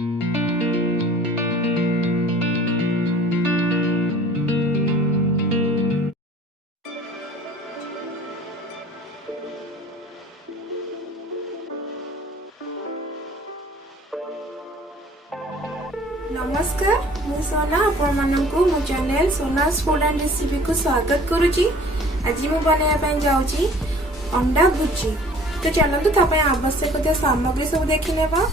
नमस्कार मु सोना आपण मानकु मो channel Sona's food and recipe को स्वागत करूची। आज मु बनाया जाऊची अंडा भुजी। तो चलतु तापय आवश्यक सामग्री सब देखि नेबा।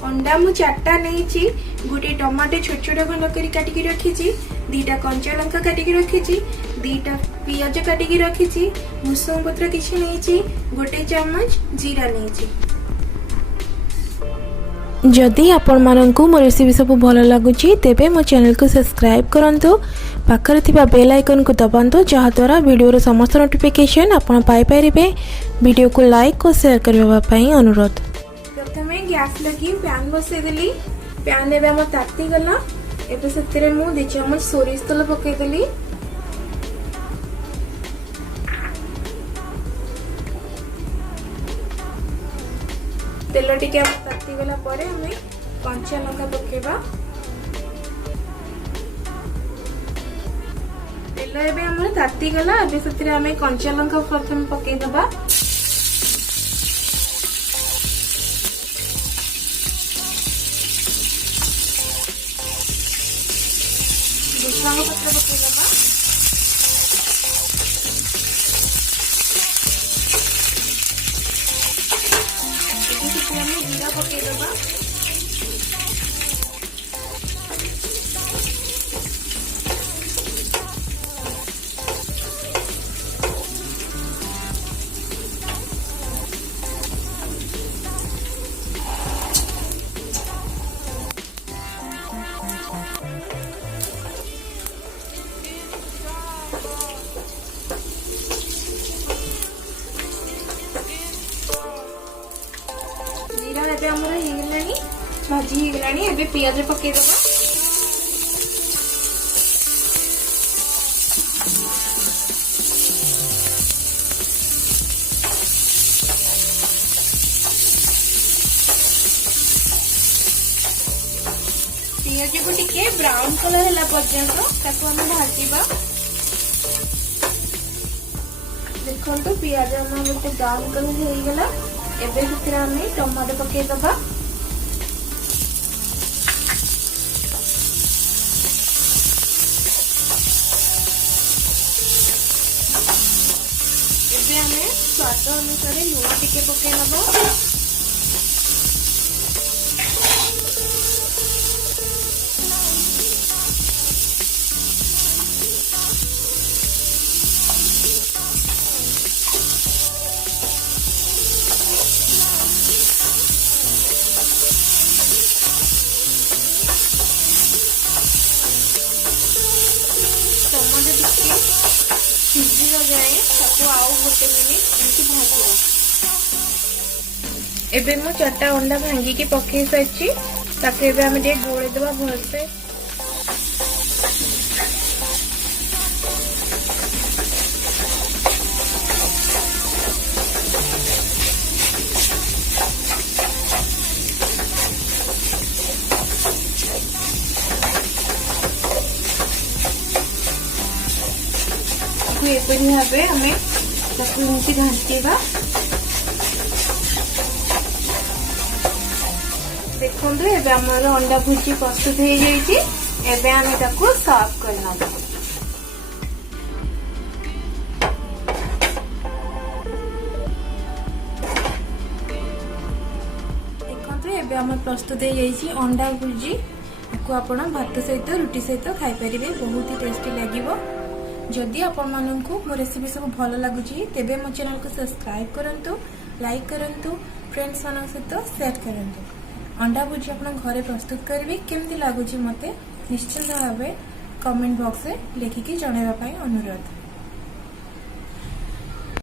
अंडा मु 4टा नेछि, गोटे टमाटो छोट छोट खंड करी काटी के रखिछि, 2टा कंचा लंका काटी के रखिछि, 2टा पियाज काटी के रखिछि, भुसंग पत्र किछि नेछि, गोटे चम्मच जीरा नेछि। जदि आपण मानकु मो रेसिपी सब भल लगुची तेबे मो चैनल को सब्सक्राइब करंतु, पाखरे थिबा बेल आइकन को दबांतु, जहा द्वारा वीडियो रो समस्त नोटिफिकेशन आपण पाई परिबे। वीडियो को लाइक और शेयर करबा पई अनुरोध। प्रथमे गैस लगी पैन बसे देली। पैन एबे हम ताती गला। एबे सेतरे मु 2 चम्मच सोरिष तेल पके देली। तेल टिके ताती गला परे हमें कंचा लंका पकेबा। तेल एबे हमर ताती गला। एबे सेतरे हमें कंचा लंका प्रथम पके दबा। भुसंग पत्र पके दबा। जीरा पके दबा। जीरा एबे हमर हेगलानी, भाजी हेगलानी। एबे पियाज पके दबा। पियाज को टिके ब्राउन कलर होला पर्यंत ताको हम भाजीबा। देखंतु पियाज हमर गोटे ब्राउन कलर हो गला। एबे सेतरे हमें टमाटो पके दबा। एबे हमें स्वाद अनुसार लूण टिके पके दबा। टमाटो टिके सिझी जाए ताको आउ गोटे मिनिट एमती भाजिबा। एबे मु 4टा अंडा भांगी के पके साइछि, ताके एबे हम जे गोळे देबा भलसे। एपरी भावे हमें ताकू एमती घांटीबा। देखंतु एबे हमर अंडा भुजी प्रस्तुत हो जाईछि। एबे हम ताकू सर्व करना। देखंतु एबे हमर प्रस्तुत हो जाईछि अंडा भुजी। ताकू आपण भात सहित रुटी सहित खाई परिबे, बहुत ही टेस्टी लागिवो। जदि आपण मानकु मो रेसिपी सब भल लगुची तेबे मो चैनल को सब्सक्राइब करंतु, लाइक करंतु, फ्रेंड्स मान सहित शेयर करंतु। अंडा भुजी आपण घरे प्रस्तुत करिवे, केमती लागुची मते निश्चित भावे कमेंट बॉक्स रे लेखिकी जणाइबा पई अनुरोध।